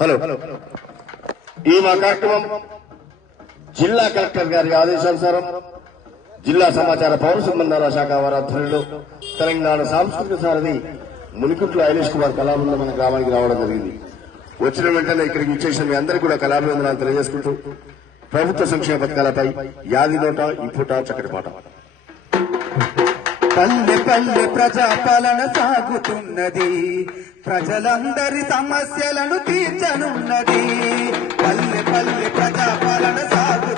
Hello ఈ మా కార్యక్రమం జిల్లా కలెక్టర్ గారి ఆదేశానుసారం జిల్లా సమాచార పౌర సంబంధాల శాఖ వారి ఆధ్వర్యంలో తెలంగాణ సాంస్కృతిక సారథి మునికుట్ల ఐలేష్ కుమార్ కళాబృందం మన గ్రామానికి రావడం జరిగింది. వచ్చిన వెంటనే ఇక్కడికి ఇచ్చేసిన మీ అందరికీ కూడా కళాభివందనాలు తెలియజేసుకుంటూ ప్రభుత్వ సంక్షేమ పథకాలపై యాది నోట ఇంపుట చక్కటి పాట. పల్లె పల్లె ప్రజాపాలన సాగుతున్నది, ప్రజలందరి సమస్యలను తీర్చనున్నది. పల్లె పల్లె ప్రజాపాలన సాగు